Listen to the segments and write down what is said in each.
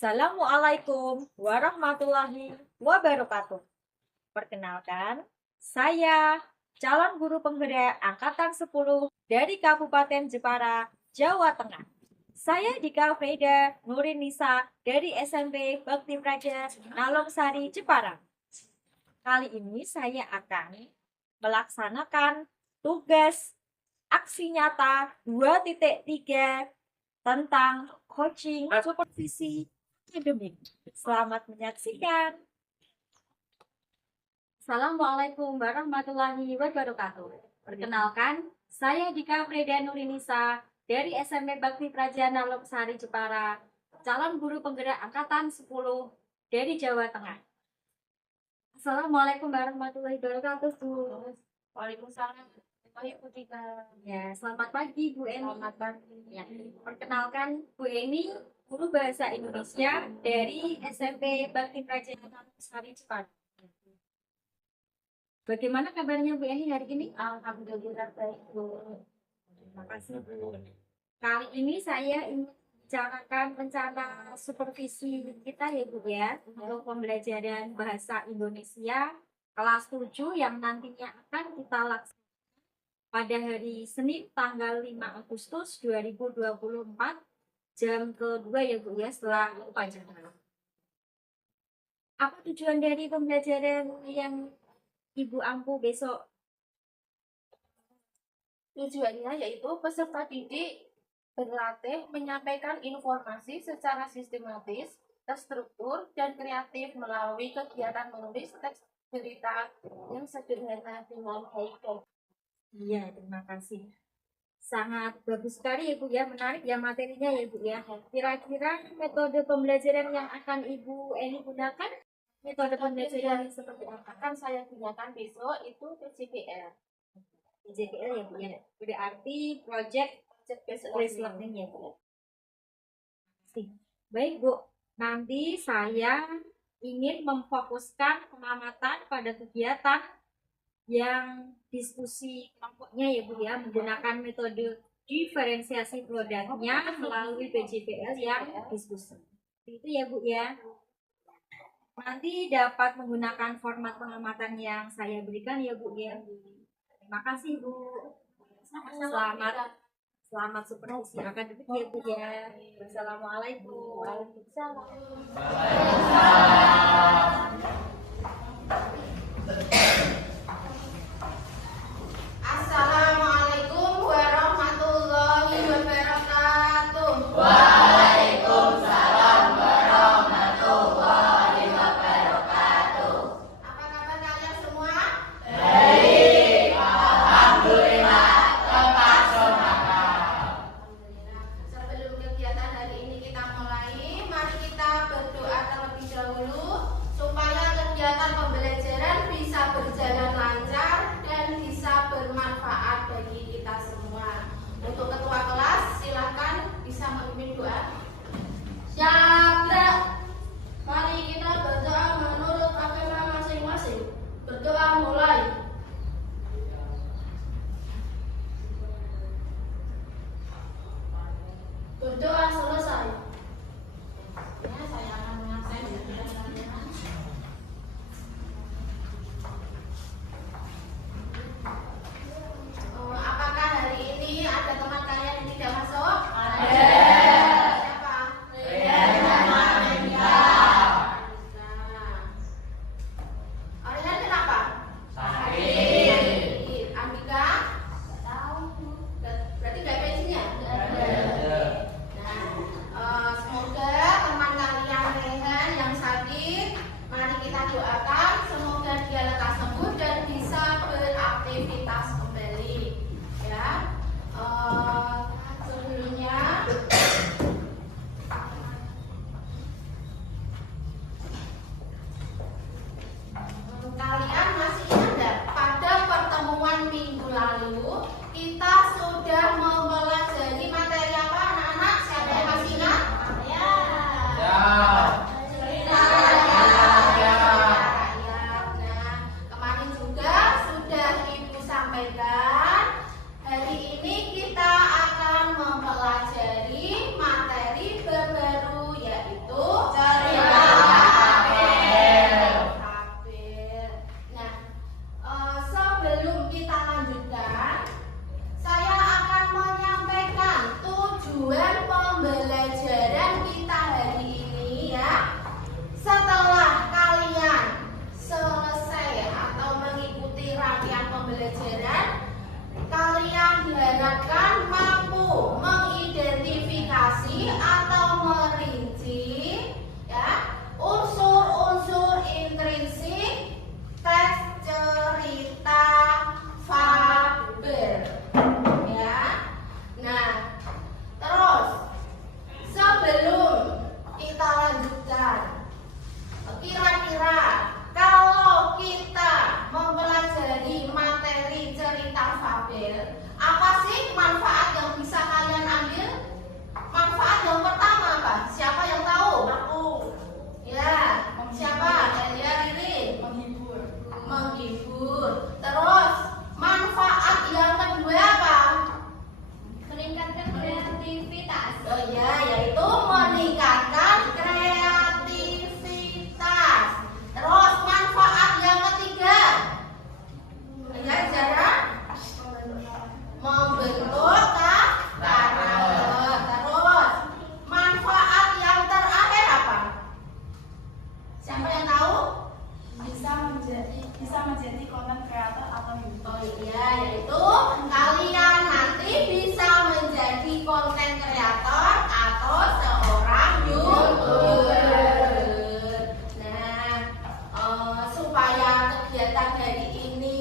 Assalamualaikum warahmatullahi wabarakatuh. Perkenalkan, saya calon guru penggerak angkatan 10 dari Kabupaten Jepara, Jawa Tengah. Saya Dika Freda Nurinisa dari SMP Bakti Praja Nalongsari, Jepara. Kali ini saya akan melaksanakan tugas aksi nyata 2.3 tentang coaching supervisi akademik. Selamat menyaksikan. Assalamualaikum warahmatullahi wabarakatuh. Perkenalkan, saya Dika Freda Nurinisa dari SMP Bakti Praja Nalongsari, Jepara, calon guru penggerak angkatan 10 dari Jawa Tengah. Assalamualaikum warahmatullahi wabarakatuh, Bu. Waalaikumsalam. Ibu Dika. Ya, selamat pagi, Bu Eni. Selamat pagi. Ya, perkenalkan, Bu Eni, guru bahasa Indonesia dari SMP Bakti Praja Nalongsari, Jepara. Bagaimana kabarnya Bu Eni hari ini? Alhamdulillah baik, Bu. Terima kasih, Bu. Kali ini saya ingin bicarakan rencana supervisi kita ya, Bu ya, untuk pembelajaran bahasa Indonesia kelas 7 yang nantinya akan kita laksanakan pada hari Senin tanggal 5 Agustus 2024 jam kedua ya, Bu ya, setelah upacara. Apa tujuan dari pembelajaran yang Ibu ampu besok? Tujuannya yaitu peserta didik berlatih menyampaikan informasi secara sistematis, terstruktur, dan kreatif melalui kegiatan menulis teks berita yang sederhana dengan baik. Iya, terima kasih. Sangat bagus sekali ya, Bu ya, menarik ya materinya ya, Bu ya. Kira-kira metode pembelajaran yang akan Ibu Eni gunakan, metode pembelajaran seperti apa? Akan saya gunakan besok itu PJBL. PJBL ya, Bu ya. Berarti project based learning ya, Bu. Baik, Bu. Nanti saya ingin memfokuskan pengamatan pada kegiatan yang diskusi kelompoknya ya, Bu ya, menggunakan metode diferensiasi produknya melalui PJBL yang diskusi. Itu ya, Bu ya. Nanti dapat menggunakan format pengamatan yang saya berikan ya, Bu ya. Terima kasih, Bu. Selamat supervisi akademik ya, Bu ya. Wassalamualaikum. Waalaikumsalam. Assalamualaikum warahmatullahi wabarakatuh. Waalaikumsalam warahmatullahi wabarakatuh. Apa kabar kalian semua? Baik, alhamdulillah, Bapak Sonaka. Alhamdulillah. Sebelum kegiatan hari ini kita mulai, mari kita berdoa terlebih Siapa yang tahu? bisa menjadi konten kreator atau Oh iya, yaitu kalian nanti bisa menjadi konten kreator atau seorang YouTuber. Nah, supaya kegiatan hari ini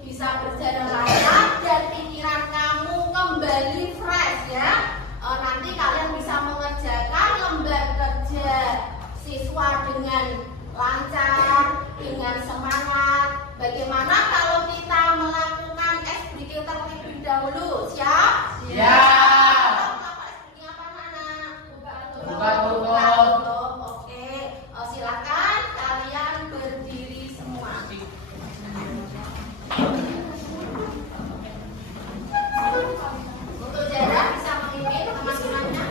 bisa berjalan lancar dan pikiran kamu kembali fresh ya. Nanti kalian bisa mengerjakan lembar kerja siswa dengan lancar, dengan semangat. Bagaimana kalau kita melakukan SBK terlebih dahulu? Siap? Siap. SBK apa anak? Buka tutup. Oke, silakan kalian berdiri semua. Untuk jarak bisa memimpin teman-temannya.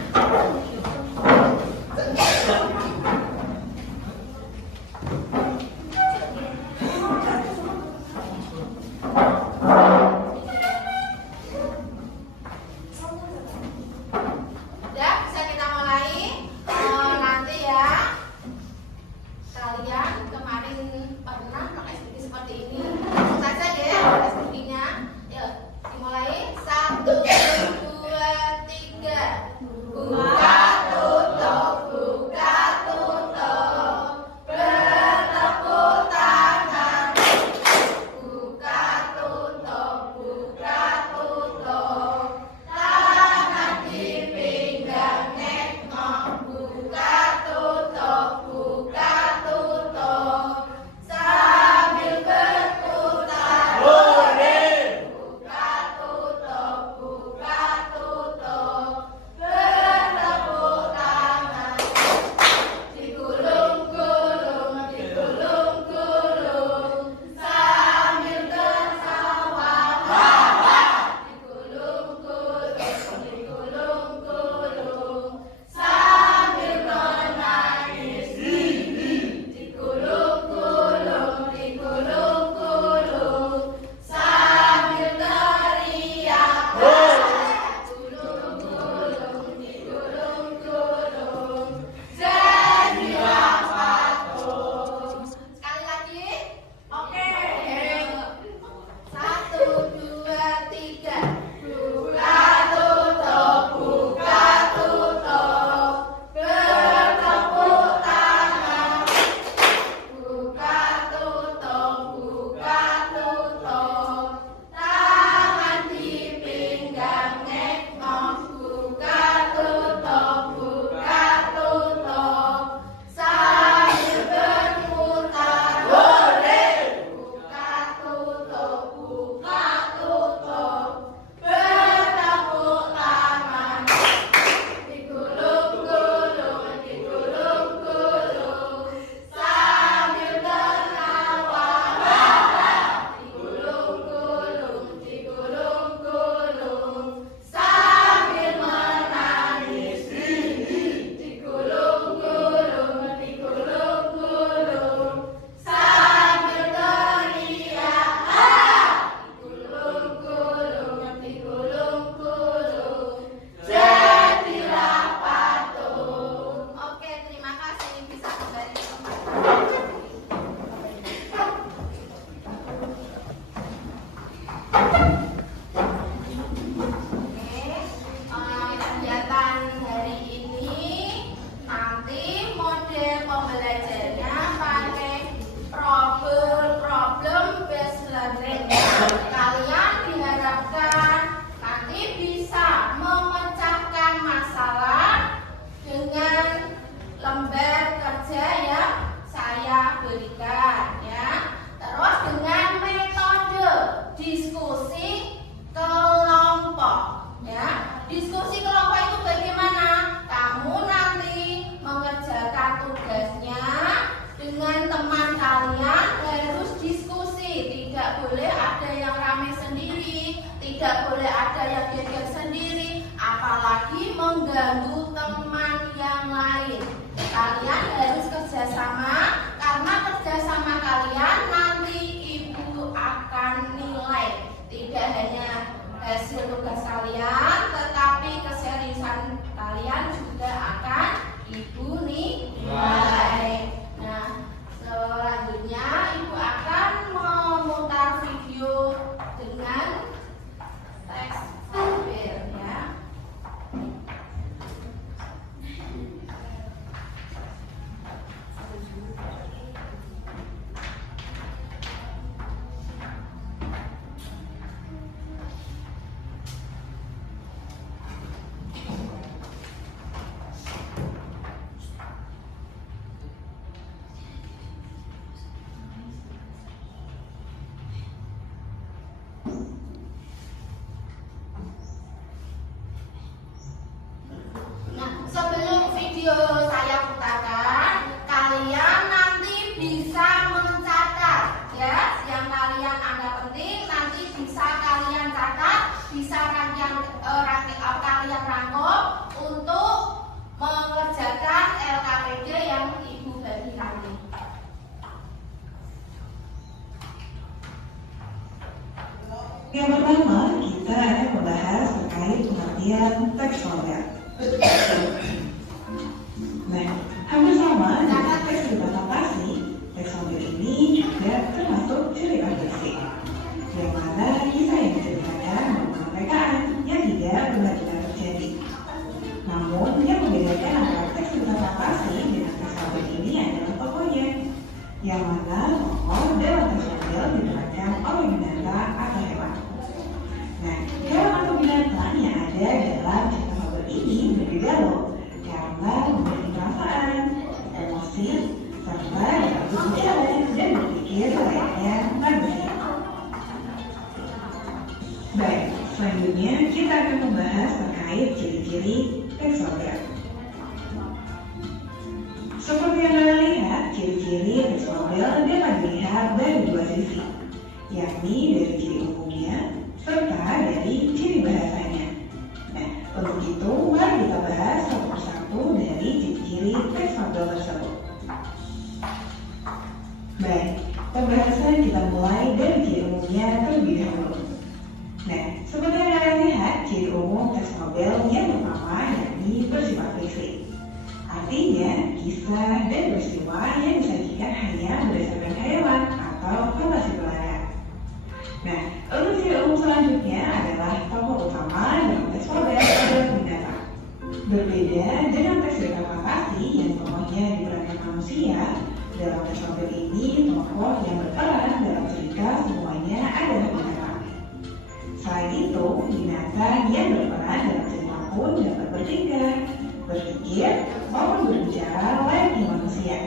Yang pertama, kita akan membahas terkait pengertian teks fabel. Nah, hampir sama dengan teks cerita fantasi, teks fabel ini juga termasuk cerita fiksi, yang mana kisah yang diceritakan merupakan rekaan yang tidak benar-benar terjadi. Namun, yang membedakan antara teks cerita fantasi dengan teks fabel ini adalah tokohnya, yang mana tokoh dalam teks fabel diterangkan oleh binatang atau hewan. Nah, hewan atau binatang yang ada dalam cerita fabel ini berbeda loh, karena memiliki perasaan, emosi, serta dapat berbicara dan berpikir layaknya manusia. Baik, selanjutnya kita akan membahas terkait ciri-ciri teks fabel. Seperti yang kalian lihat, ciri-ciri teks fabel dapat dilihat dari dua sisi, yakni dari ciri umumnya serta dari ciri bahasanya. Nah, untuk itu mari kita bahas satu persatu dari ciri-ciri teks fabel tersebut. Baik, pembahasan kita mulai dari ciri umumnya terlebih dahulu. Nah, seperti yang kalian lihat, ciri umum teks fabel yang pertama yakni bersifat fiksi. Artinya, kisah dan peristiwa yang disajikan hanya berdasarkan hewan atau fantasi belaka. Nah, untuk ciri umum selanjutnya adalah tokoh utama dalam teks fabel adalah binatang. Berbeda dengan teks cerita fantasi yang tokohnya diperankan manusia, dalam teks fabel ini tokoh yang berperan dalam cerita semuanya adalah binatang. Selain itu, binatang yang berperan dalam cerita pun dapat bertingkah, berpikir, maupun berbicara layaknya manusia.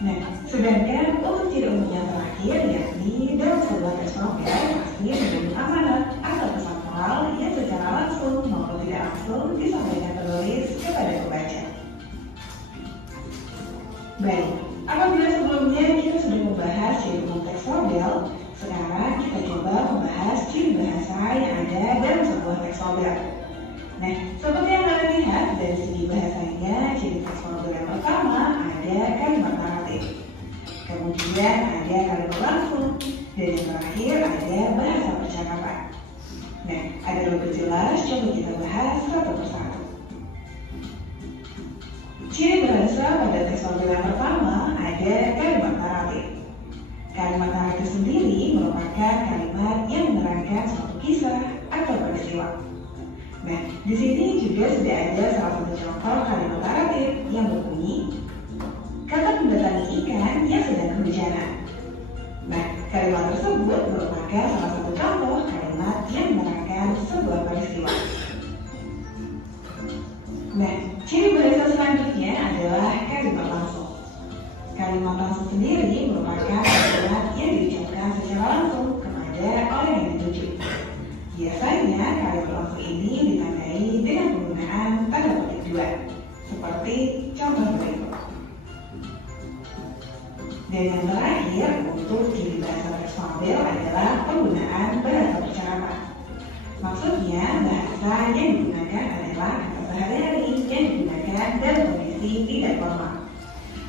Nah, sedangkan untuk ciri umum yang terakhir yakni dalam sebuah teks fabel pasti mengandung amanat atau pesan moral yang secara langsung maupun tidak langsung disampaikan penulis kepada pembaca. Baik, apabila sebelumnya kita sudah membahas ciri umum teks fabel, sekarang kita coba membahas ciri bahasa yang ada dalam sebuah teks fabel. Nah, seperti yang kalian lihat dari segi bahasanya, ciri teks fabel yang pertama ada kalimat naratif, kemudian ada kalimat langsung, dan yang terakhir ada bahasa percakapan. Nah, agar lebih jelas, coba kita bahas satu persatu. Ciri bahasa pada teks fabel yang pertama ada kalimat naratif. Kalimat naratif sendiri merupakan kalimat yang menerangkan suatu kisah atau peristiwa. Nah, di sini juga sudah ada salah satu contoh kalimat naratif yang berbunyi, kata mendatangi ikan yang sedang kehujanan. Nah, kalimat tersebut merupakan salah satu contoh kalimat yang menerangkan sebuah peristiwa. Nah, ciri bahasa selanjutnya adalah kalimat langsung. Kalimat langsung sendiri merupakan kalimat yang diucapkan secara langsung kepada orang yang dituju. Biasanya kalimat langsung ini ditandai dengan penggunaan tanda petik dua, seperti contoh berikut. Dan yang terakhir untuk ciri bahasa teks fabel adalah penggunaan bahasa percakapan. Maksudnya bahasa yang digunakan adalah kata sehari-hari yang digunakan dalam kondisi tidak formal.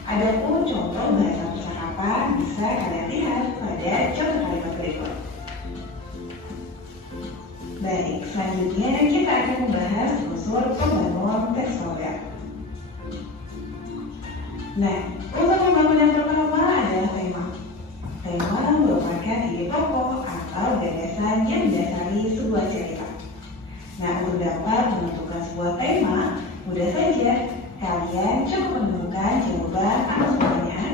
Adapun contoh bahasa percakapan bisa kalian lihat pada contoh kalimat berikut. Baik, selanjutnya kita akan membahas unsur pembangunan teks fabel. Nah, unsur pembangunan yang pertama adalah tema. Tema merupakan ide pokok atau gagasan yang mendasari sebuah cerita. Nah, untuk dapat menentukan sebuah tema, mudah saja kalian coba menemukan jawaban atas pertanyaan,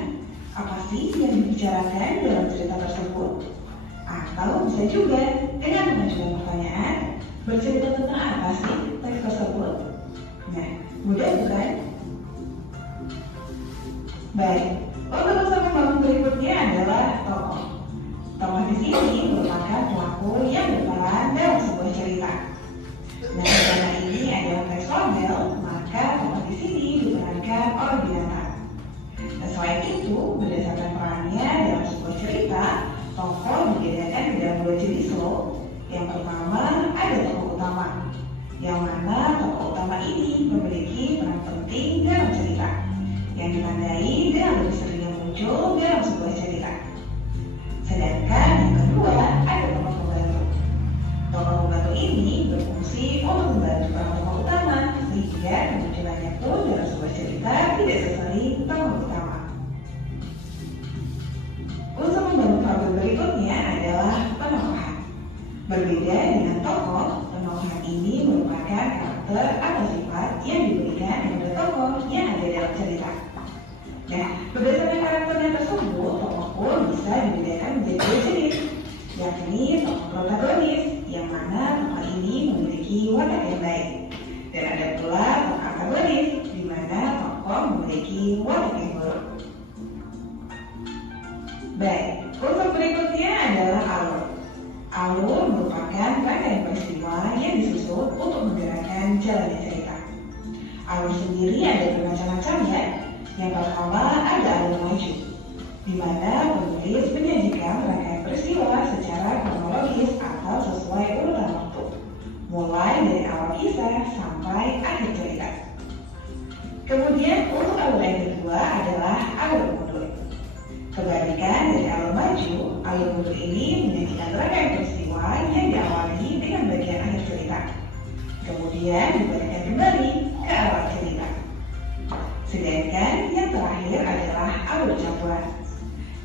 apa sih yang dibicarakan dalam cerita tersebut? Atau bisa juga dengan mengajukan pertanyaan, bercerita tentang apa sih teks tersebut? Nah, mudah bukan? Baik, untuk unsur pembangun berikutnya adalah tokoh. Tokoh di sini merupakan pelaku yang berperan dalam sebuah cerita. Nah, karena ini adalah teks fabel, maka tokoh di sini diperankan oleh binatang. Nah, selain itu, berdasarkan perannya dalam sebuah cerita, tokoh dibedakan ke dalam dua jenis loh. Yang pertama ada tokoh utama, yang mana tokoh utama ini memiliki peran penting dalam cerita, yang ditandai dengan lebih seringnya muncul dalam sebuah cerita. Sedangkan yang kedua ada tokoh pembantu. Berbeda dengan tokoh, penokohan ini merupakan karakter atau sifat yang diberikan kepada tokoh yang ada dalam cerita. Nah, berdasarkan karakternya tersebut, tokoh pun bisa dibedakan menjadi dua jenis, yakni tokoh protagonis, yang mana tokoh ini memiliki watak yang baik, dan ada pula tokoh antagonis, di mana tokoh memiliki watak yang buruk. Baik, untuk berikutnya adalah alur. Alur merupakan rangkaian peristiwa yang disusun untuk menggerakkan jalannya cerita. Alur sendiri ada bermacam-macam ya. Yang pertama ada alur maju, di mana penulis menyajikan rangkaian peristiwa secara kronologis atau sesuai urutan waktu, mulai dari awal kisah sampai akhir cerita. Kemudian untuk alur yang kedua adalah alur mundur. Kebalikan dari alur maju, alur mundur ini menyajikan rangkaian peristiwa yang diawali dengan bagian akhir cerita, kemudian dibalikkan kembali ke awal cerita. Sedangkan yang terakhir adalah alur campuran,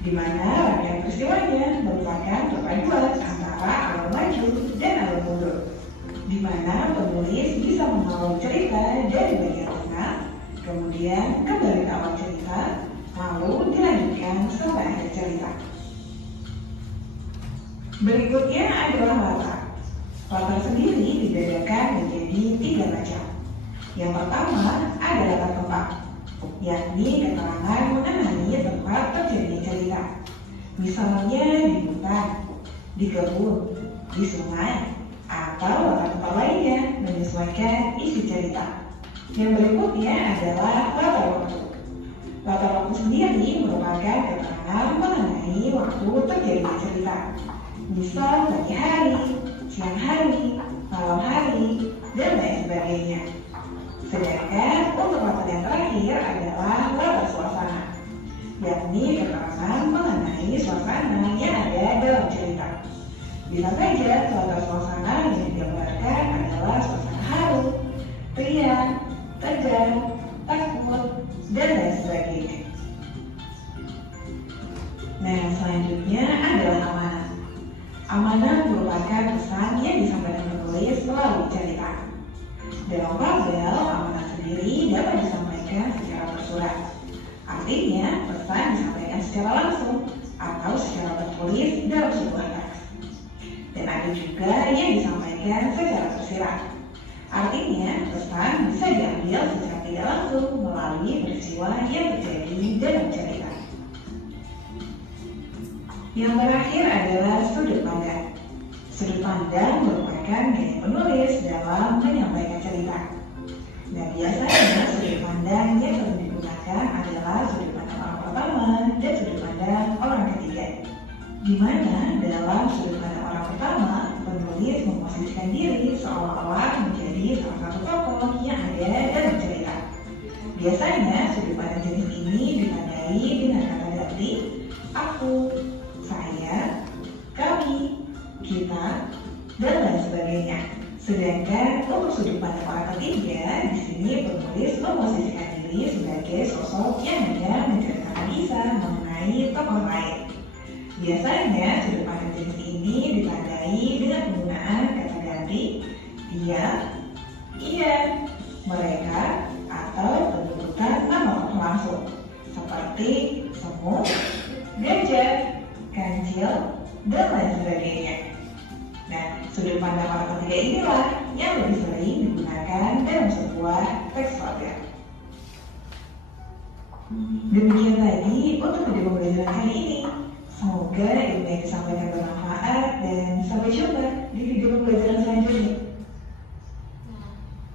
di mana rangkaian peristiwanya merupakan perpaduan antara alur maju dan alur mundur, di mana penulis bisa mengawali cerita dari bagian tengah, kemudian kembali ke awal cerita, lalu dilanjutkan sampai akhir cerita. Berikutnya adalah latar. Latar sendiri dibedakan menjadi 3 macam. Yang pertama ada latar tempat, yakni keterangan mengenai tempat terjadinya cerita. Misalnya di hutan, di kebun, di sungai, atau latar tempat lainnya menyesuaikan isi cerita. Yang berikutnya adalah latar waktu. Latar waktu sendiri merupakan keterangan mengenai waktu terjadinya cerita. Misal pagi hari, siang hari, malam hari, dan lain sebagainya. Sedangkan untuk latar yang terakhir adalah latar suasana, yakni keterangan mengenai suasana yang ada dalam cerita. Bisa saja latar suasana yang digambarkan adalah suasana haru, riang, tegang, takut, dan lain sebagainya. Nah, selanjutnya adalah amanah. Amanah merupakan pesan yang disampaikan penulis melalui cerita. Dalam fabel, amanah sendiri dapat disampaikan secara tersurat. Artinya, pesan disampaikan secara langsung atau secara tertulis dalam sebuah teks. Dan ada juga yang disampaikan secara tersirat. Artinya, pesan bisa diambil secara tidak langsung melalui peristiwa yang terjadi dalam cerita. Yang terakhir adalah sudut pandang. Sudut pandang merupakan gaya penulis dalam menyampaikan cerita. Nah, biasanya sudut pandang yang sering digunakan adalah sudut pandang orang pertama dan sudut pandang orang ketiga. Di mana dalam sudut pandang orang pertama, penulis memposisikan diri seolah-olah menjadi salah satu tokoh yang ada dalam cerita. Biasanya sudut pandang jenis ini ditandai dengan kata ganti aku, saya, kami, kita, dan lain sebagainya. Sedangkan untuk sudut pandang orang ketiga, di sini penulis memposisikan diri sebagai sosok yang hanya menceritakan kisah mengenai tokoh lain. Biasanya sudut pandang jenis ini ditandai dengan penggunaan kata ganti dia, ia, mereka, atau penyebutan nama tokoh langsung seperti semut, gajah, kancil, dan lain sebagainya. Nah, sudut pandang orang ketiga inilah yang lebih sering digunakan dalam sebuah teks fabel. Demikian tadi untuk video pembelajaran kali ini. Semoga ilmu yang disampaikan bermanfaat dan sampai jumpa di video pembelajaran selanjutnya.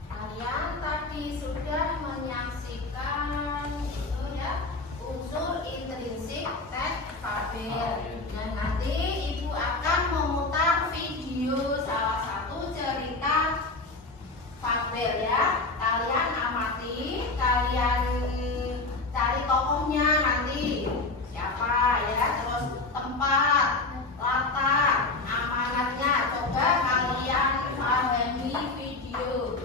Kalian tadi sudah menyaksikan itu ya, unsur intrinsik teks fabel. Nah, nanti Ibu akan memutar video salah satu cerita fabel ya. Kalian amati, kalian cari tokohnya nanti siapa ya, terus tempat, latar, amanatnya. Coba kalian pahami video.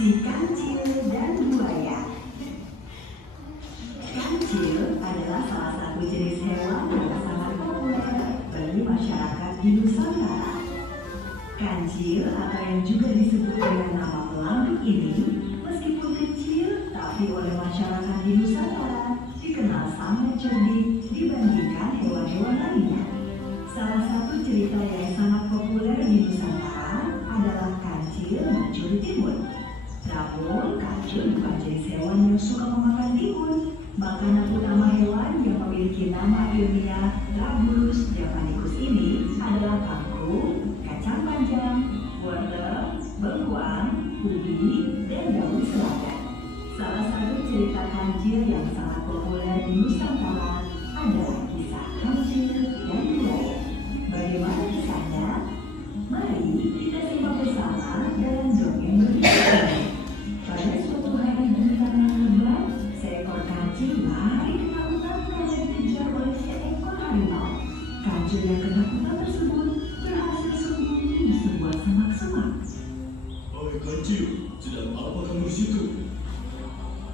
Si kancil dan buaya. Kancil adalah salah satu jenis hewan yang sangat populer bagi masyarakat di Nusantara. Kancil atau yang juga disebut dengan nama pelanduk ini, meskipun kecil, tapi oleh masyarakat di Nusantara dikenal sangat cerdik dibandingkan hewan-hewan lainnya. Salah satu cerita yang sangat populer di Nusantara adalah kancil mencuri timun. Namun, kancil bukan jenis hewan yang suka memakan timun. Makanan utama hewan yang memiliki nama ilmiah Rabulus javanicus ini adalah kangkung, kacang panjang, wortel, bengkuang, ubi, dan daun selada. Salah satu cerita kancil yang sangat populer di Nusantara adalah kisah kancil dan buaya. Bagaimana kisahnya? Mari kita simak bersama dalam dongeng berikut ini. Pada suatu hari di tanah lebat, seekor kancil lari ketakutan karena dikejar oleh seekor harimau. Kancil yang ketakutan tersebut berhasil sembunyi di sebuah semak-semak. Hai kancil, sedang apa kamu di situ?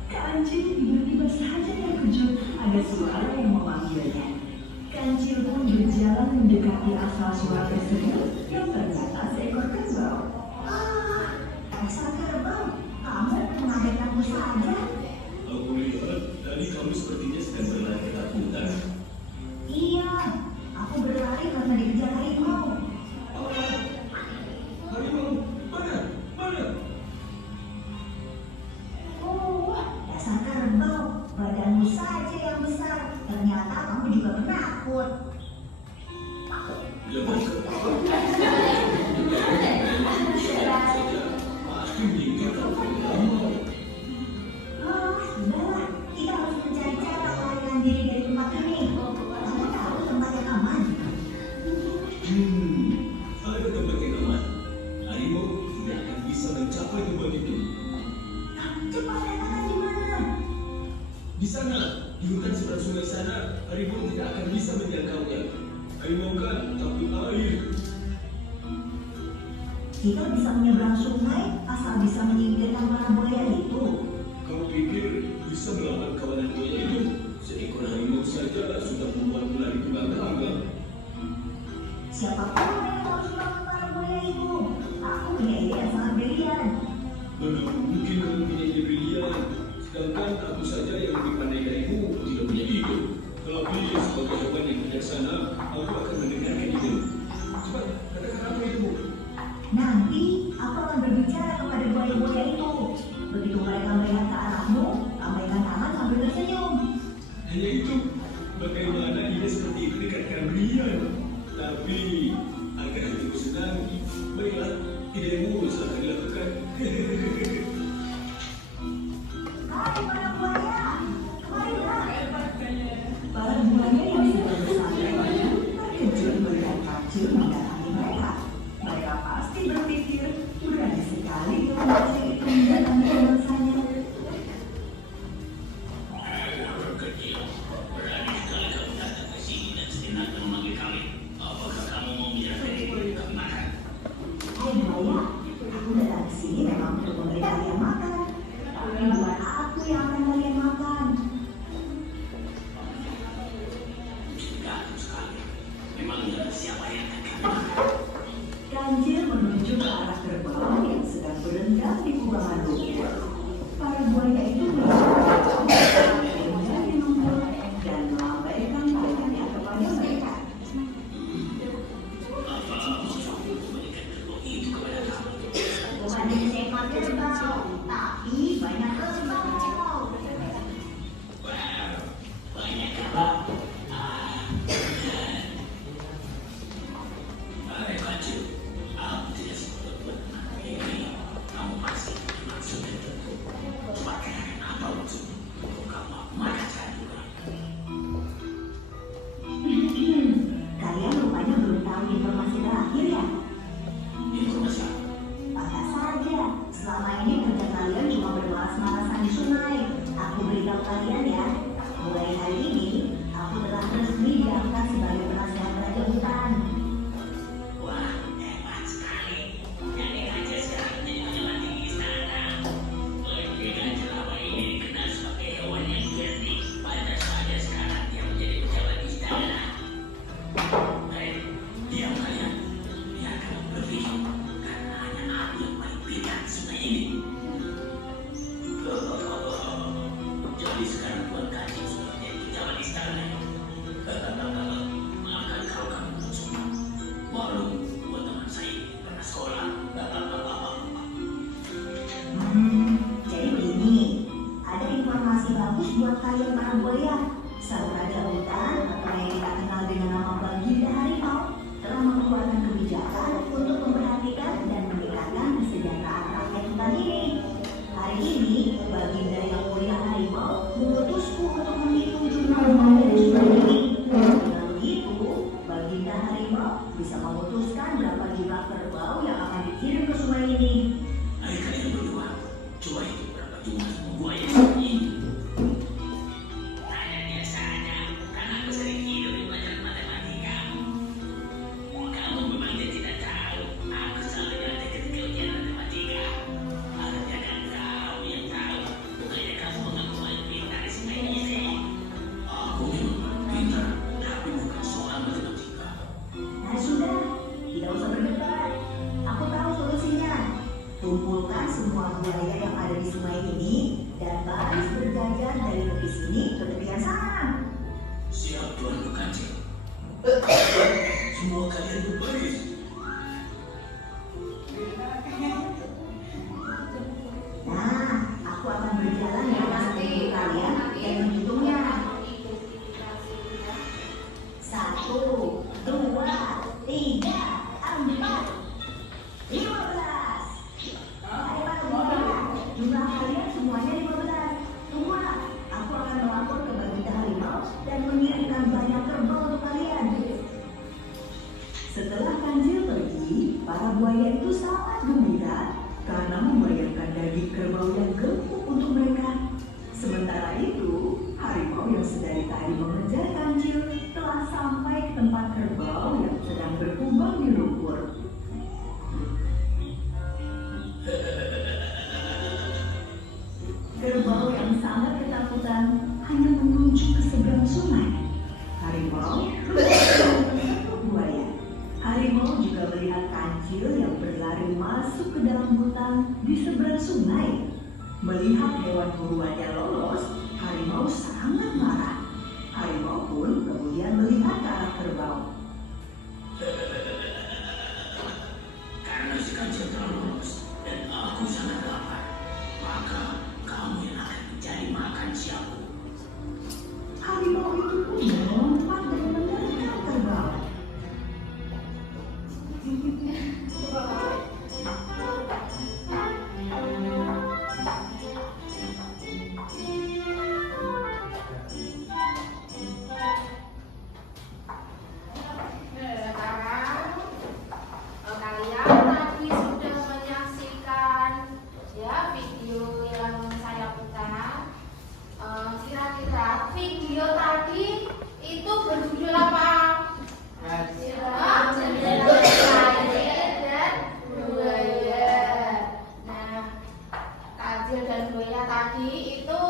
Kancil tiba-tiba saja terkejut ada suara yang memanggilnya. Kancil pun berjalan mendekati asal suara tersebut yang ternyata seekor kerbau. Dasar kerbau, kamu mengaget aku saja. Aku lihat tadi kamu sepertinya sedang berlari ketakutan. Iya, aku berlari karena dikejar harimau. Harimau, mana? Mana? Oh, dasar kerbau, badanmu saja yang besar. Ternyata kamu juga penakut. Jangan ketakutan. Pasti meninggalkan harimau. Sudahlah, kita harus mencari cara melarikan diri dari tempat ini. Kamu tahu tempat yang aman? Ada tempat yang aman. Harimau tidak akan bisa mencapai tempat itu. Cepat katakan di mana? Di sana, di hutan seberang sungai sana, harimau tidak akan bisa menjangkaunya. Harimau kan takut air. Kita bisa menyeberang sungai asal bisa menyingkirkan para buaya itu. Kamu pikir bisa melawan kawanan buaya itu? Seekor harimau saja sudah membuat lari bangga. Siapa tahu mereka harus melawan para buaya itu. Aku punya ide yang sangat brilian. Mana mungkin kamu punya ide brilian, sedangkan aku saja yang lebih pandai darimu tidak punya ide. Tapi sebagai hewan yang bijaksana, aku akan mendengarkan ide. Cepat, katakan apa itu? Nanti aku akan berbicara kepada buaya-buaya itu. Begitu mereka melihat ke arahmu, lambaikan tangan sambil tersenyum. Hanya itu, bagaimana ide seperti itu dikatakan brilian? Tapi, agar hatiku senang, baiklah, idemu silahkan dilakukan. Hai para buaya, kemarilah. Para buaya yang sedang bersantai itu terkejut melihat kancil mendatangi mereka. Mereka pasti berpikir berani sekali kalau kancil itu mendatangi mangsanya. Kecil, berani sekali kamu datang ke sini dan sejenak memanggil kami. Apakah kamu mau menyerahkan diri kami makan? Hai buaya, aku datang ke sini memang untuk memberi kalian makan. Tapi bukan aku yang akan kalian makan. Gaduh sekali. Memangnya siapa yang akan kami makan? Kancil menuju ke arah kerbau yang sedang berendam di kubangan lumpur. Para buaya itu berendam di lumpur dan melambaikan tangannya kepada mereka. Bukan hanya seekor kerbau, tapi banyak kerbau. Banyak apa? Hai kecil, aku tidak sempat buat ini. Kamu pasti maksudnya tentu. Pakai apa maksudnya? Kamu marah juga. Kalian rupanya belum tahu informasi terakhir ya? Informasi apa? Maka saja, selama ini kerja ini. Ayo kalian berdua, coba hitung berapa jumlah semua buaya seperti ini. Hanya biasa aja, karena aku sering hidup di pelajaran matematika. Kamu memang tidak tahu, aku selalu nyontek ketika ujian matematika. Harusnya kan kau yang tahu, bukannya kamu mengaku paling pintar di sini ini. Aku memang pintar, tapi bukan soal matematika. Nah sudah, tidak usah berdebat. Aku tahu solusinya. Kumpulkan semua buaya yang ada di sungai ini dan baris berjajar dari tepi sini ke tepian sana. Siap Tuan Kancil. Semua kalian berbaris. Nah, aku akan berjalan di atas tubuh kalian dan menghitungnya. 1, 2, 3, 4, 15. Ayo Pak, jumlah kalian semuanya 15. Semua, aku akan melapor ke Baginda Harimau dan mengirimkan banyak kerbau untuk kalian. Setelah Kancil pergi, para buaya itu sangat gembira karena membayarkan daging kerbau yang gemuk untuk mereka. Sementara itu, harimau yang sedari tadi mengejar Kancil telah sampai ke tempat kerbau yang sedang berkubang di lumpur. Kerbau yang sangat ketakutan hanya menuju ke seberang sungai. Harimau menyentuh buaya. Harimau juga melihat Kancil yang berlari masuk ke dalam hutan di seberang sungai. Melihat hewan buruannya lolos, harimau sangat marah. Harimau pun kemudian melihat ke arah kerbau. Karena si Kancil telah lolos dan aku sangat lapar, maka kamu yang akan menjadi makan siapku. Harimau itu pun melompat dan menerkam kerbau. Kalian tadi sudah menyaksikan ya video yang saya putar. Kira-kira video tadi itu berjudul apa? Kancil dan buaya tadi itu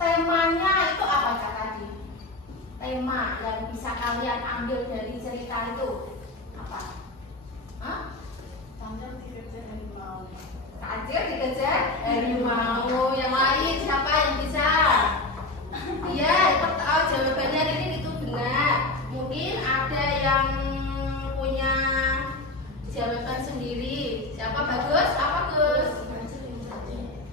temanya itu apa Kak tadi? Tema yang bisa kalian ambil dari cerita itu apa? Hah? Kancil dikejar harimau. Kancil dikejar harimau. Yang lain siapa yang bisa? Iya, jawabannya ini itu benar. Mungkin ada yang punya jawaban sendiri. Siapa Bagus? Apa Gus?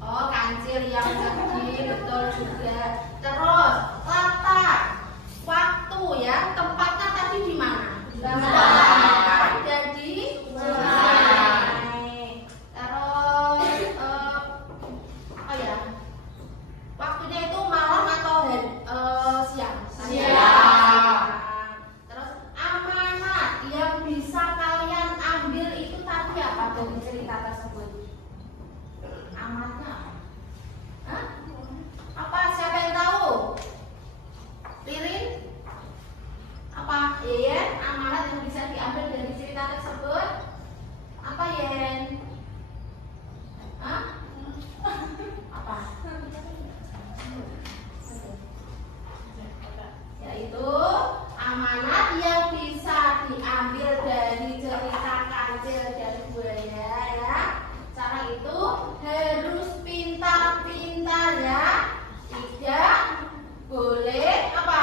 Oh, Kancil yang tadi betul juga. Terus letak waktu ya, tempatnya tadi di mana? Jadi sungai. Terus apa ya? Waktunya itu malam atau siang? Siang. Terus amanat yang bisa kalian ambil itu tadi apa dari cerita tersebut? Amanatnya apa? Hah? Apa? Siapa yang tahu? Lirin? Apa? Yen? Amanat yang bisa diambil dari cerita tersebut? Apa Yen? Hah? Apa? Yaitu amanat yang bisa diambil dari cerita Kancil dan buaya ya. Cara itu harus pintar-pintar ya. Tidak boleh apa?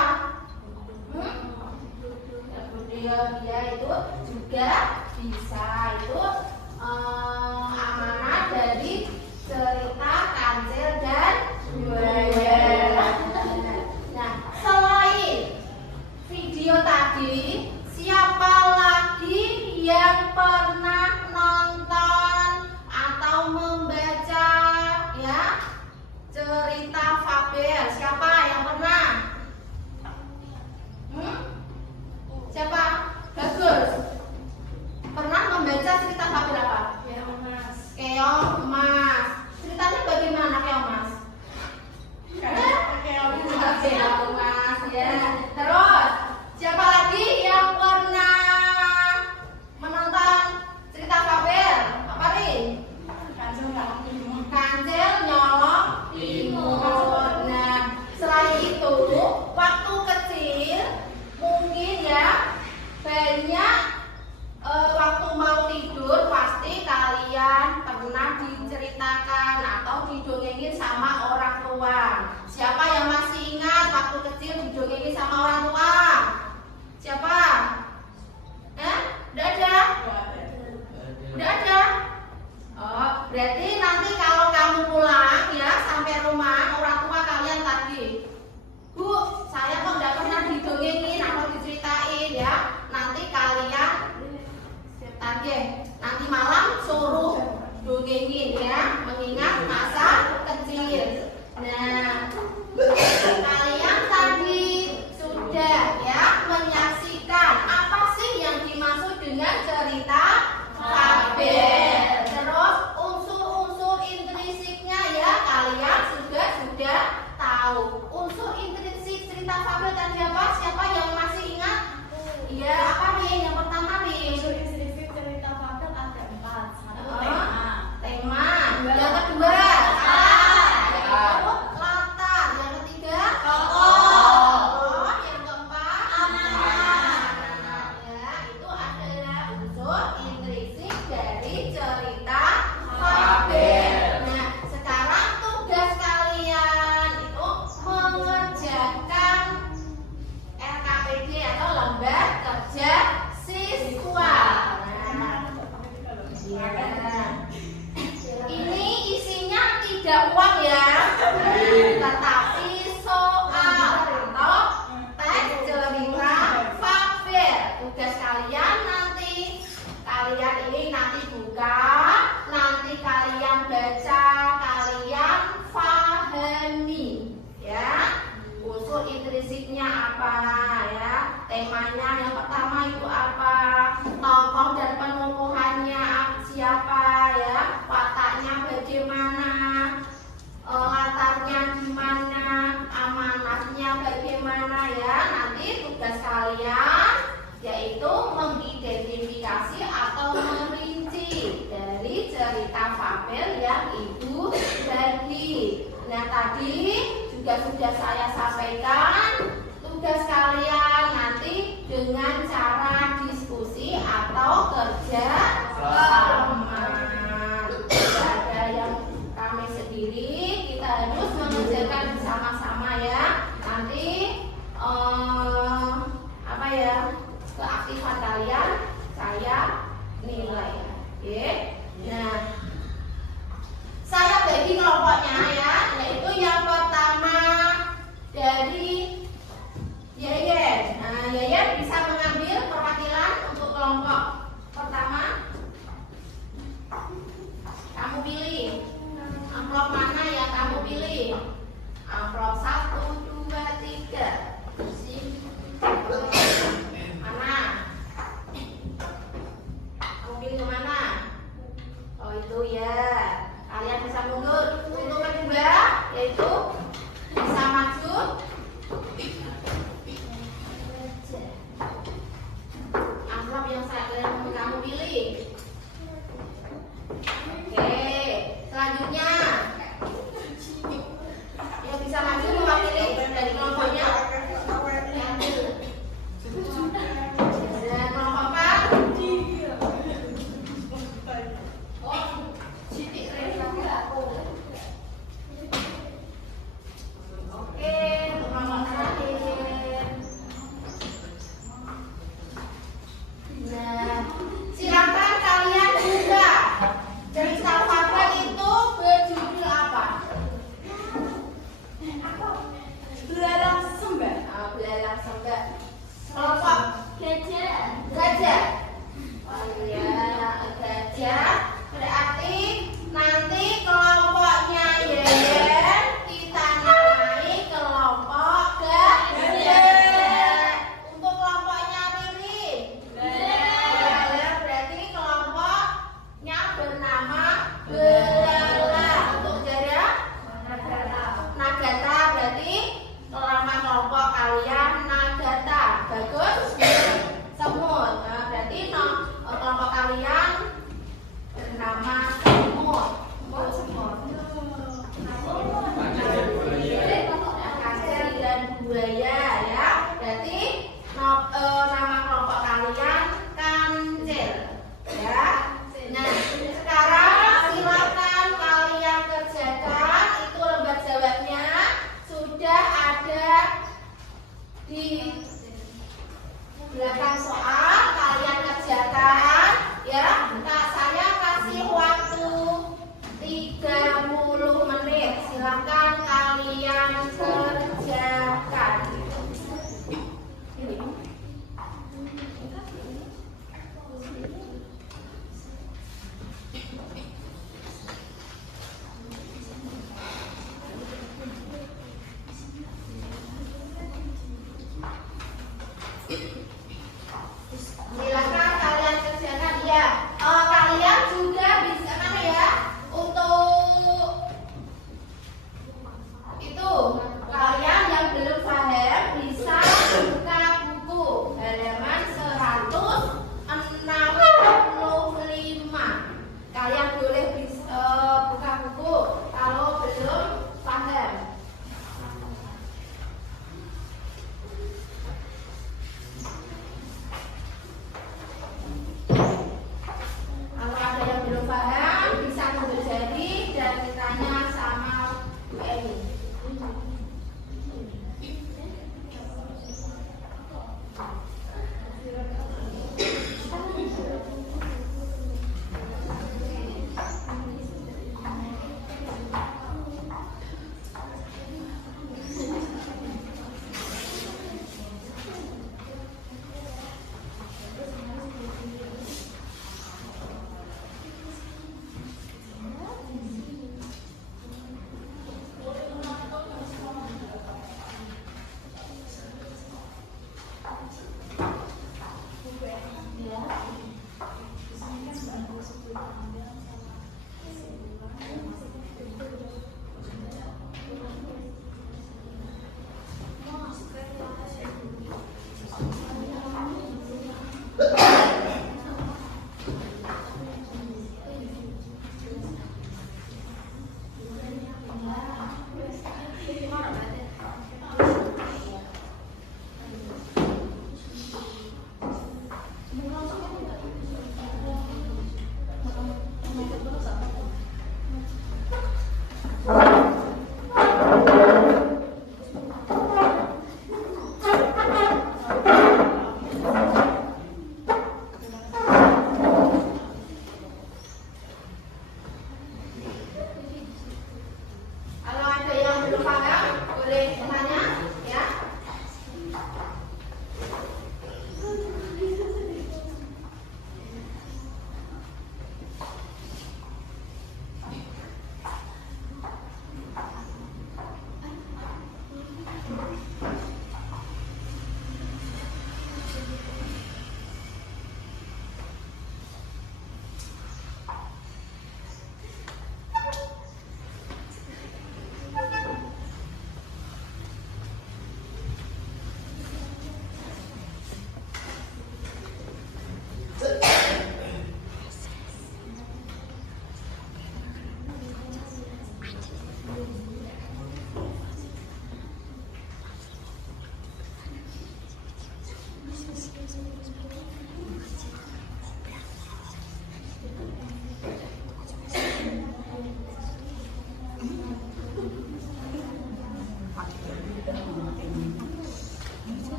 Dia itu juga bisa itu amanat dari cerita Kancil dan buaya. Nah, selain video tadi, siapa lagi yang pernah nonton atau membaca ya cerita fabel? Siapa yang pernah? Siapa? Bagus. Pernah membaca cerita fabel apa? Mas ya. Terus siapa lagi yang pernah menonton cerita fabel? Apa nih? Kancil nyolong timun. Nah, selain itu waktu kecil mungkin ya banyak waktu mau tidur pasti kalian pernah diceritakan atau didongengin sama orang tua. Siapa yang masih ingat waktu kecil didongengin sama orang tua? Siapa? Udah ada? Udah ada? Oh, berarti nanti kalau kamu pulang ya sampai rumah orang tua kalian tadi, Bu, saya kok nggak pernah didongengin atau diceritain ya. Nanti kalian nanti malam suruh dongengin ya, mengingat masa kecil. Nah, kalian tadi sudah ya menyaksikan apa sih yang dimaksud dengan cerita fabel. Terus unsur-unsur intrinsiknya ya kalian sudah tahu. Unsur intrinsik cerita fabel tadi apa? Siapa yang masih ingat? Iya, apa nih? Yang pertama nih. cerita fabel ada 4. Satu Tema. Yang kedua yaitu latar. Yang ketiga tokoh. Yang keempat anak. Ya, itu adalah unsur intrinsik dari cerita fabel. Nah, sekarang tugas kalian itu mengerjakan LKPD atau lembar kerja siswa. Ini isinya tidak uang ya, tetapi soal atau teks cerita fabel. Tugas kalian nanti buka, nanti kalian baca, kalian pahami ya. Unsur intrinsiknya apa ya? Temanya yang pertama itu apa? Tokoh dan penubuhannya siapa ya? Wataknya bagaimana? Latarnya gimana? Amanatnya bagaimana ya? Nanti tugas kalian yaitu mengidentifikasi atau merinci dari cerita fabel yang Ibu bagi. Nah, tadi juga sudah saya sampaikan tugas kalian nanti dengan cara diskusi atau kerja sama. Tidak ada yang kami sendiri, kita harus mengerjakan bersama-sama ya. Nanti apa ya, keaktifan kalian saya nilai ya. Oke. Nah, saya bagi kelompoknya ya, yaitu yang pertama dari Yeyen. Nah, Yeyen bisa mengambil perwakilan untuk kelompok pertama.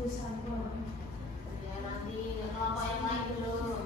Ya nanti kelompok yang lain dulu.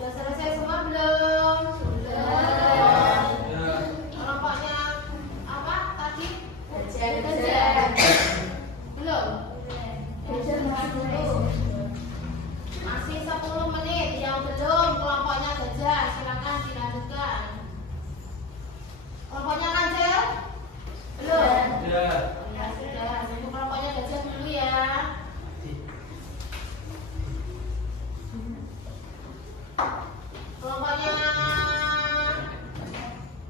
Sudah selesai semua belum? Sudah. Kelompoknya apa tadi? Gajah. Belum? Masih 10 menit. Yang belum kelompoknya gajah, silakan dilanjutkan. Kelompoknya kancil? Belum? Ya, sudah. Tunggu kelompoknya gajah dulu ya. Kelompoknya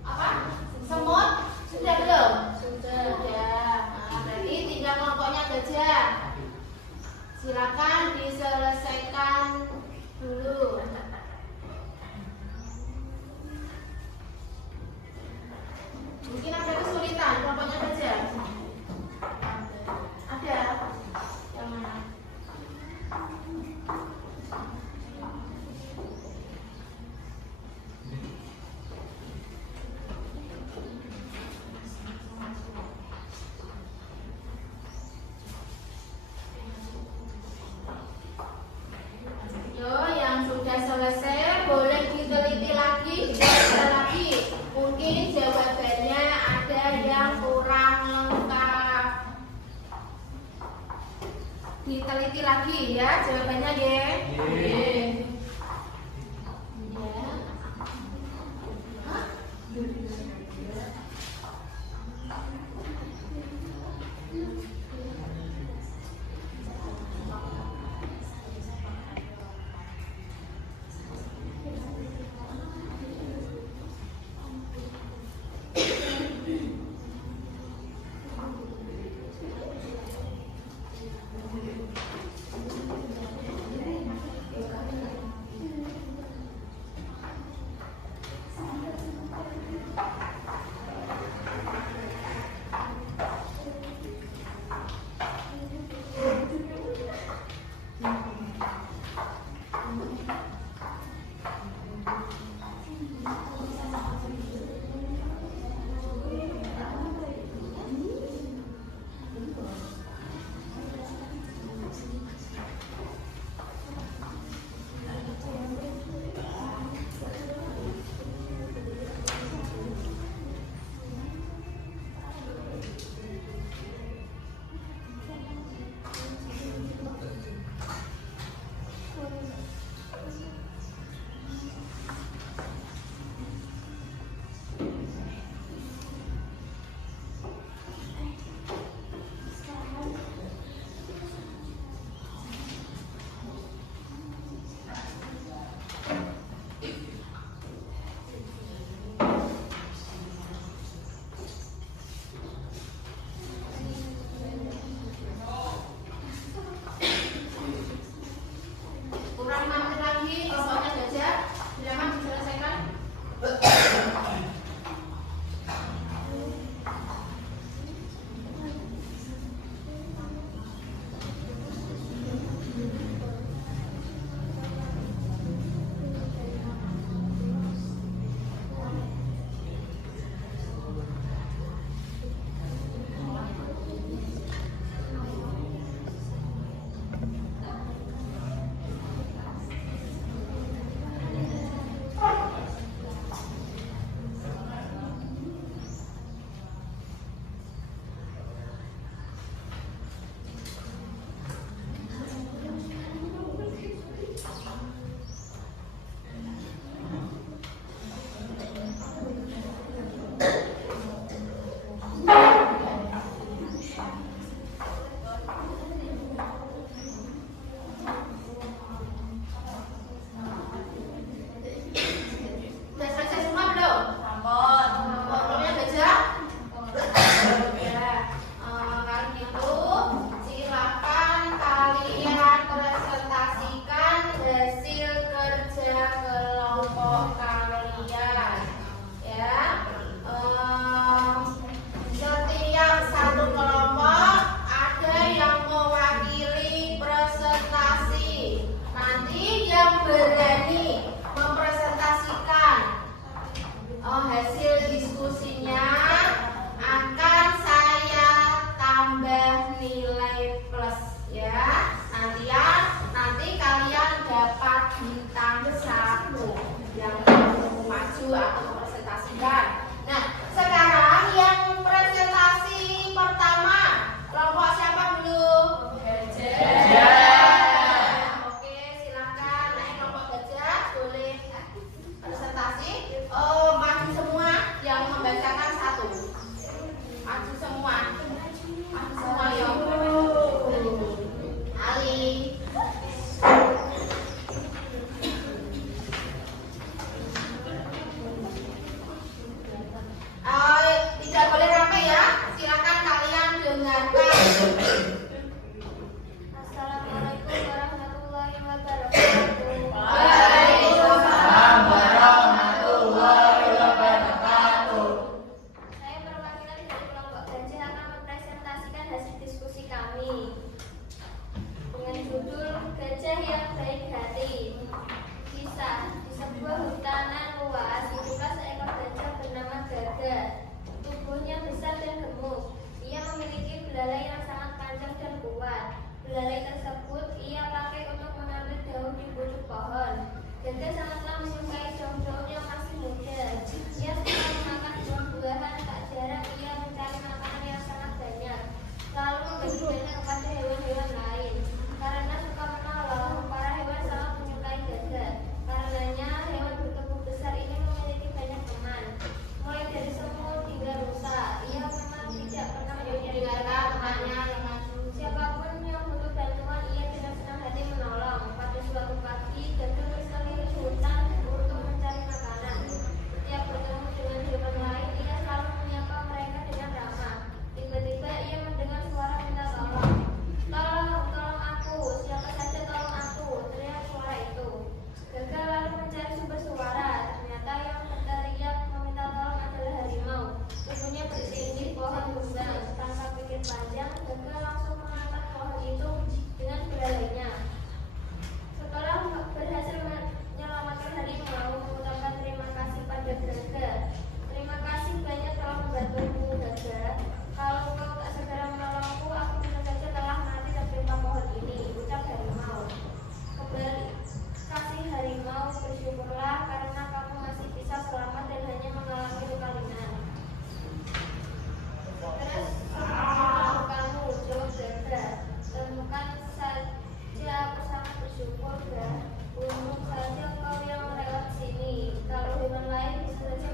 apa? Semut? Sudah belum? Sudah. Nah, berarti tinggal kelompoknya gajah. Silakan diselesaikan dulu. Mungkin ada kesulitan kelompoknya gajah. Ada? Yang mana? Yo, yang sudah selesai boleh diteliti lagi, dibaca lagi. Mungkin jawabannya ada yang kurang lengkap. Diteliti lagi ya jawabannya ya. Hah? nilai plus ya. Nanti kalian dapat bintang 1 yang maju atau mempresentasikan. Nah, sekarang yang presentasi pertama kelompok siapa dulu? Oke, silakan naik kelompok gajah, boleh presentasi. Maju semua yang membacakan 1. Maju semua. Maju semua yuk. Ali. Tidak boleh ramai ya. Silakan kalian dengarkan. Assalamualaikum warahmatullahi wabarakatuh. Waalaikumsalam warahmatullahi wabarakatuh. Saya perwakilan dari kelompok gajah akan mempresentasikan hasil diskusi kami dengan judul Gajah yang Baik Hati. Kisah: di sebuah hutanan luas hiduplah seekor gajah bernama Gaga. Tubuhnya besar dan gemuk. Ia memiliki belalai yang sangat panjang dan kuat. Belalai tersebut ia pakai untuk mengambil daun di pucuk pohon. Gaga sangatlah menyukai daun-daun yang masih muda. Ia suka memakan buah-buahan, tak jarang ia mencari makanan yang sangat banyak, lalu membagikannya kepada hewan-hewan lain. Karena suka menolong, para hewan sangat menyukai Gaga. Karenanya hewan bertubuh besar ini memiliki banyak teman, mulai dari semut hingga rusa. Ia memang tidak pernah Dengarkan temannya yang maju. siapapun yang butuh bantuan, ia dengan senang hati menolong. Pada suatu pagi, Gaga berkeliling hutan untuk mencari makanan. Setiap bertemu dengan hewan lain, ia selalu menyapa mereka dengan ramah. Tiba-tiba ia mendengar suara minta tolong. Tolong aku, siapa saja tolong aku, teriak suara itu. Gaga lalu mencari sumber suara. Ternyata yang berteriak meminta tolong adalah harimau. Tubuhnya bertinggi pohon tumbang. Tanpa pikir panjang, Gaga langsung mengangkat pohon itu dengan belalainya. Setelah berhasil menyelamatkan harimau, mengucapkan terima kasih pada Gaga. Terima kasih banyak telah membantuku, Gaga. Kalau kau tak segera menolongku, aku bisa saja telah mati tertimpa pohon ini, ucap harimau. Kembali kasih harimau, bersyukurlah karena kamu masih bisa selamat dan hanya mengalami luka ringan. Terus kamu jawab Gaga. Temukan saja, aku sangat bersyukur, Gaga. Untung saja kau yang lewat sini. Kalau hewan lain bisa saja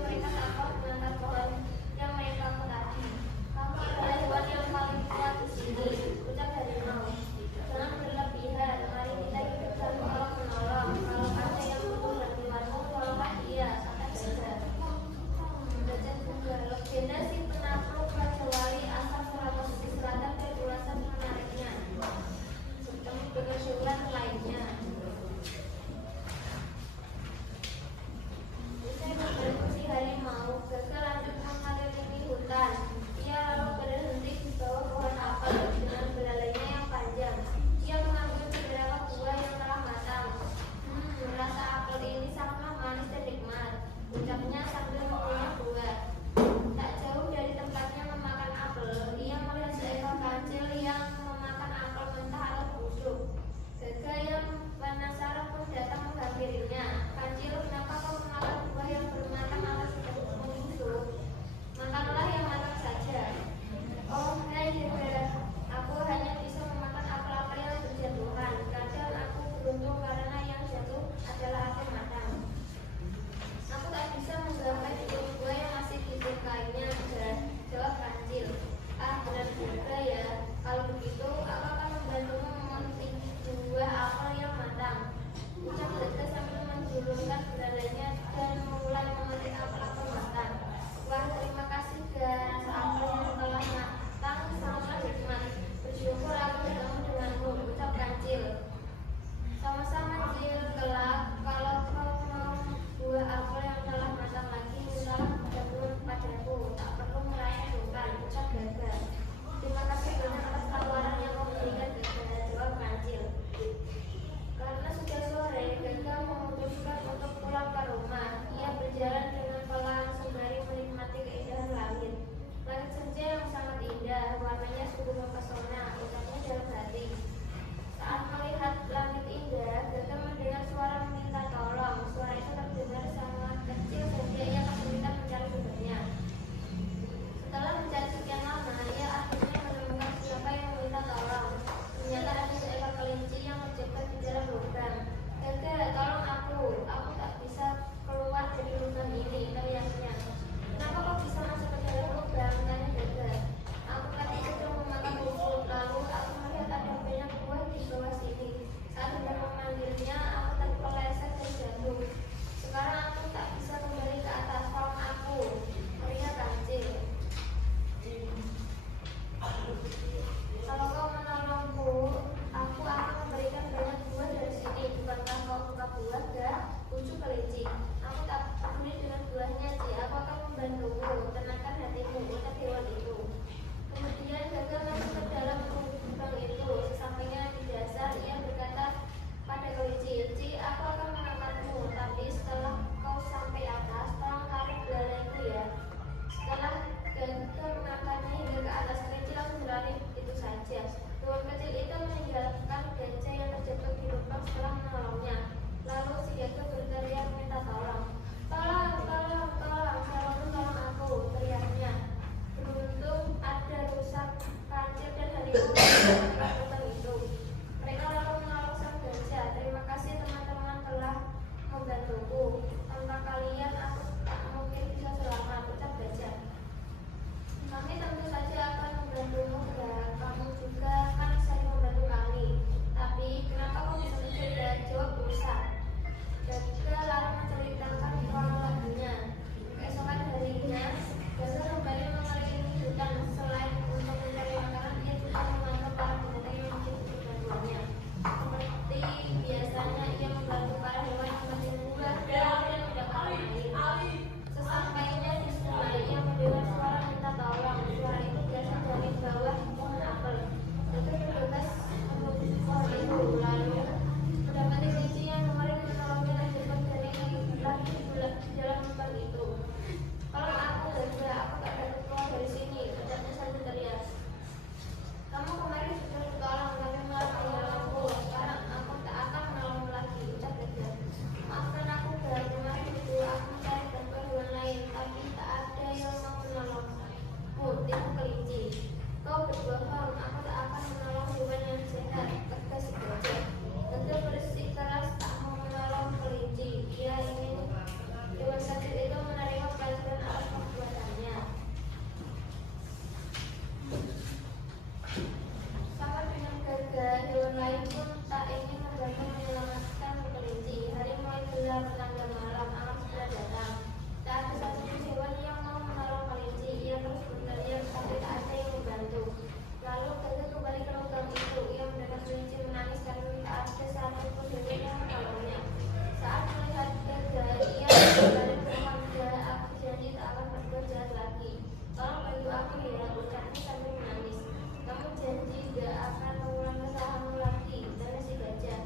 akan mengulang kesalahanmu lagi, tanya si gajah.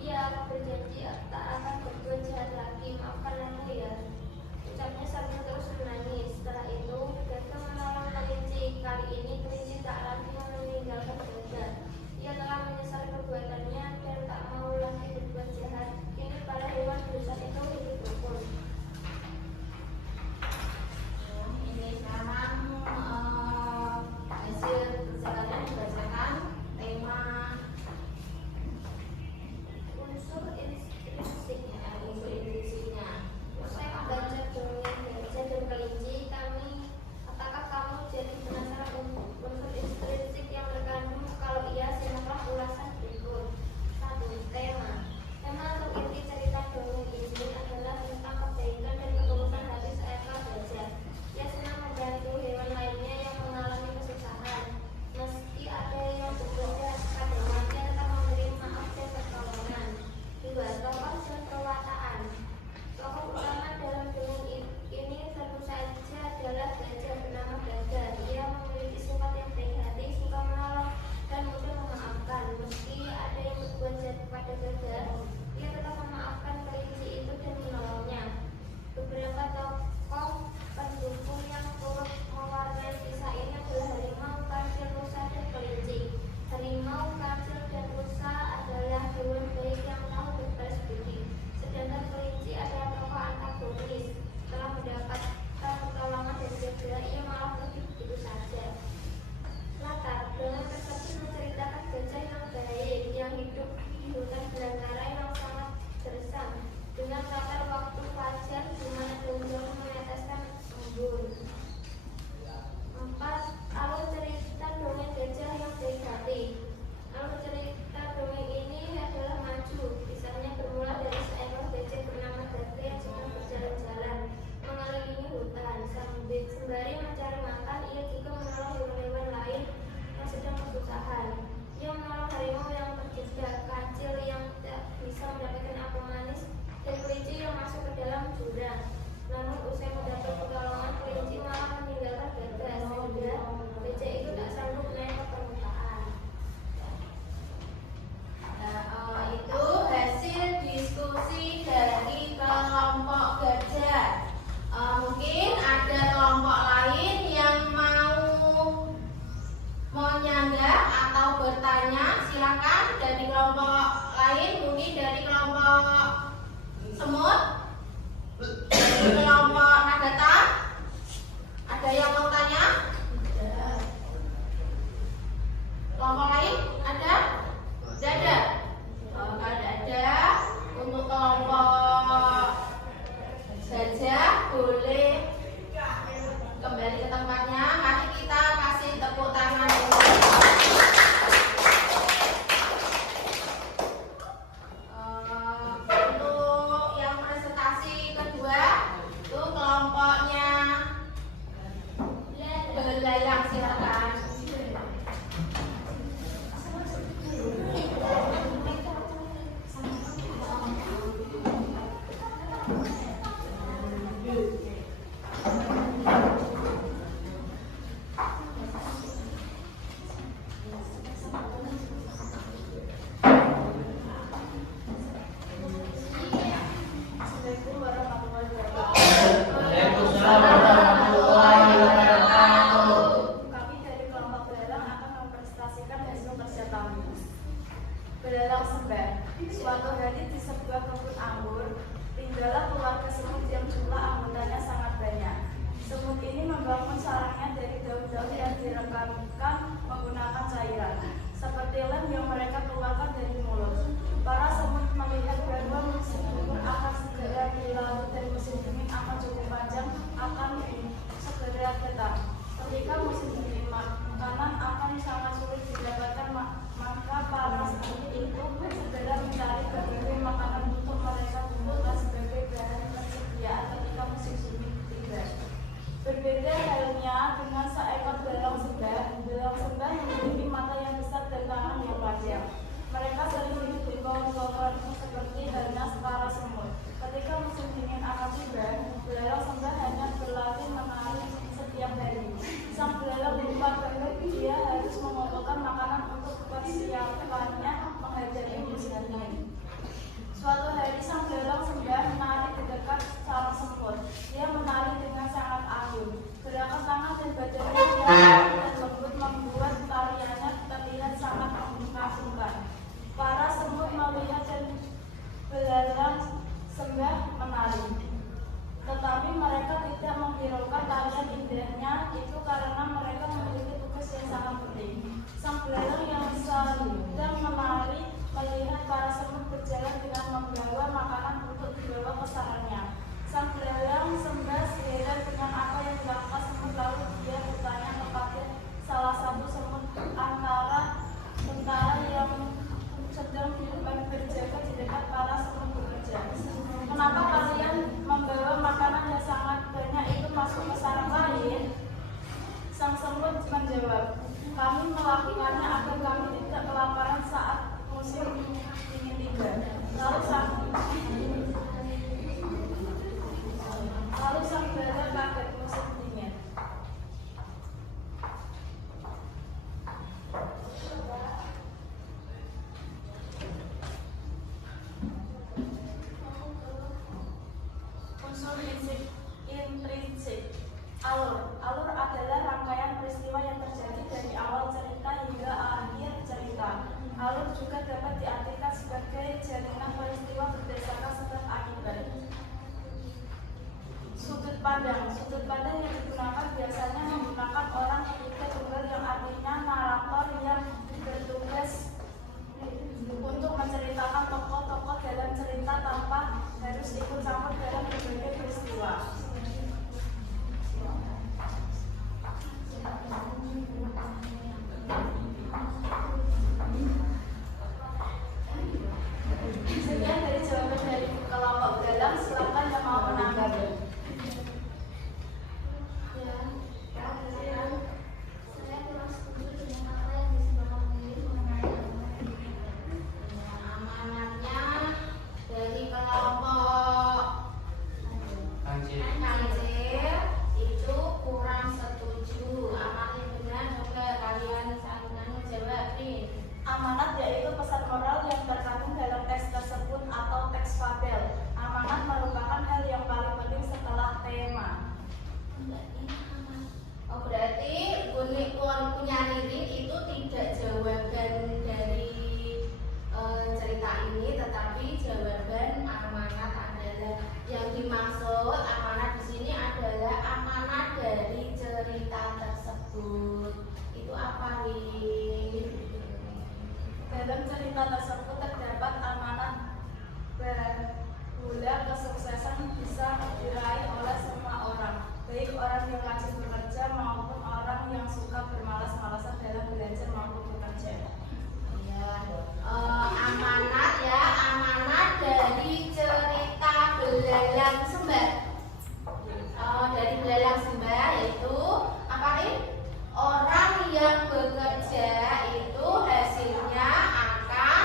Iya, aku berjanji tak akan berbuat jahat lagi, maafkan aku ya. Ucapnya sambil terus menangis. Setelah itu, gajah menolong kelinci. Kali ini kelinci tak lagi meninggalkan gajah. Ia telah menyesali perbuatannya dan tak mau lagi berbuat jahat. Kini para hewan dosa itu hidup rukun. Ini sekarang hasil perjalanan berdasarkan tema Unsur intrinsiknya. Usai membaca dongeng gajah dan kelinci, apakah kamu jadi penasaran unsur intrinsik yang terkandung? Kalau iya, simaklah ulasan berikut. 1. Tema atau inti cerita dongeng ini adalah tentang kebaikan dan ketulusan hati seekor gajah. Ia senang membantu hewan lainnya yang mengalami kesusahan. Meski ada yang bekerja kadang ia tetap memberi maaf dan pertolongan. 2. Tokoh dan perwataan. Tokoh utama dalam dongeng ini tentu saja adalah gajah bernama Gaga. Ia memiliki sifat yang baik hati, suka menolong dan mudah memaafkan. Meski ada yang berbuat jahat kepada Gaga, ia tetap memaafkan kelinci itu dan menolongnya. Beberapa tokoh pendukung yang turut mewarnai kisah ini adalah harimau, kancil, rusa, dan kelinci. Harimau, kancil, dan rusa adalah hewan baik yang tahu berbalas budi. Sedangkan kelinci adalah tokoh antagonis. Setelah mendapatkan pertolongan dari Gaga, ia malah pergi begitu saja. Latar dongeng tersebut menceritakan gajah yang baik yang hidup di hutan belantara yang sangat gersang dengan latar waktu fajar di mana daun-daun meneteskan embun. 4. Alur cerita dongeng gajah yang baik hati. Alur cerita dongeng ini adalah maju. Kisahnya bermula dari seekor gajah bernama Gaga yang sedang berjalan-jalan mengelilingi hutan. Sembari mencari makan, ia juga menolong hewan-hewan lain yang sedang kesusahan. Ia menolong harimau yang terjebak, kancil yang tak bisa mendapatkan apel manis, dan kelinci yang masuk ke dalam jurang. Namun usai mendapat pertolongan, kelinci malah meninggalkan Gaga sehingga gajah itu tak sanggup naik ke permukaan. itu hasil diskusi dari kelompok gajah. Mungkin ada kelompok lain yang mau menyanggah atau bertanya, silakan dari kelompok lain, mungkin dari kelompok semut, dari kelompok nagata. Ada yang mau tanya? Kelompok lain ada? Tidak ada. Kalau ada, untuk kelompok gajah boleh kembali ke tempatnya. Mari kita kasih tepuk tangan dulu. Untuk yang presentasi kedua itu kelompoknya Belalang, silakan. Waalaikumsalam warahmatullahi wabarakatuh. Kami dari kelompok belalang akan mempresentasikan hasil kerja kami. Belalang sembah. Suatu hari di sebuah kebun anggur, tinggallah keluarga semut yang jumlah anggotanya sangat banyak. Semut ini membangun sarangnya dari daun-daun yang direkamkan menggunakan cairan, seperti lem yang mereka keluarkan dari mulut. Para semut melihat bahwa musim gugur akan segera berlalu dan musim dingin akan cukup panjang, akan segera datang. Ketika musim dingin, makanan akan sangat sulit didapatkan, maka para semut itu segera mencari berbagai makanan untuk mereka gunakan sebagai bahan persediaan ketika musim semi tiba. Berbeda halnya berjalan dengan membawa makanan untuk dibawa ke sarangnya. Sang belalang sembah heran dengan apa yang dilakukan semut, lalu dia bertanya kepada salah satu semut antara tentara yang sedang berjaga di dekat para semut bekerja. Kenapa kalian membawa makanan yang sangat banyak itu masuk ke sarang lain? Sang semut menjawab, kami melakukannya agar kami tidak kelaparan saat musim dingin tiba. Lalu sang belalang kaget musim dingin. Unsur intrinsik. Alur adalah rangkaian peristiwa yang terjadi dari awal cerita hingga akhir cerita. Alur juga dapat diartikan sebagai jaringan peristiwa berdasarkan sebab akibat. Sudut pandang yang digunakan biasanya menggunakan orang ketiga tunggal yang artinya narator yang bertugas untuk menceritakan tokoh-tokoh dalam cerita tanpa harus ikut campur dalam berbagai peristiwa. Sekian dari jawaban dari kelompok belalang, silakan yang mau menanggapi. Saya kurang setuju dengan apa yang disebutkan Mimin mengenai amanatnya dari kelompok Kancil. itu kurang setuju. Amanat benar juga kalian saling jawab nih. Amanat yaitu pesan moral yang terkandung dalam teks tersebut atau teks fabel. Amanat merupakan hal yang paling penting setelah tema. Oh, berarti punya Ririn itu tidak jawaban dari cerita ini, tetapi jawaban amanat adalah yang dimaksud amanat di sini adalah amanat dari cerita tersebut. Itu apa, Rin? Dalam cerita tersebut terdapat amanat bahwa kesuksesan bisa diraih oleh semua orang, baik orang yang rajin bekerja maupun orang yang suka bermalas-malasan dalam belajar maupun bekerja. Ya, amanat ya, amanat dari cerita belalang sembah. Dari belalang sembah yaitu apa nih? Orang yang bekerja itu hasilnya akan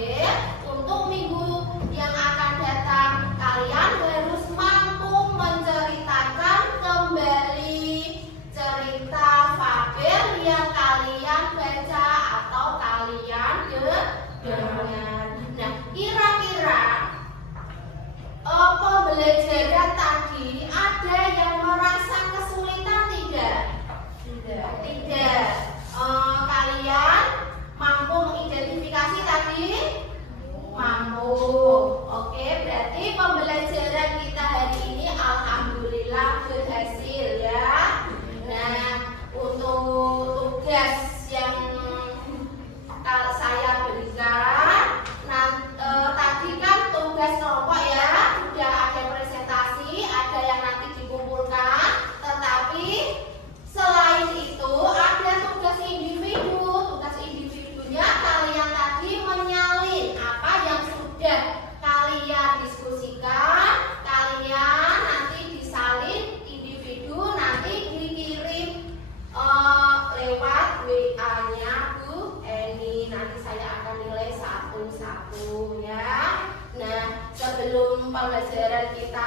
hadir. Untuk minggu yang akan datang, kalian harus mampu menceritakan kembali cerita fabel yang kalian baca atau kalian dengar. Nah, kira-kira pembelajaran tadi ada yang merasa kesulitan tidak? Tidak. Kalian mampu mengidentifikasi tadi? Mampu. Oke, berarti pembelajaran kita hari ini alhamdulillah berhasil ya. Nah, untuk tugas yang saya berikan, tadi kan tugas kelompok ya, sudah ada presentasi, ada yang nanti dikumpulkan, tetapi selain itu ada tugas individu. Tugas individunya kalian tadi menyalin apa yang sudah kalian diskusikan, kalian nanti disalin individu, nanti dikirim lewat WA-nya Bu Eni. Nanti saya akan nilai satu-satu ya. Nah, sebelum pembelajaran kita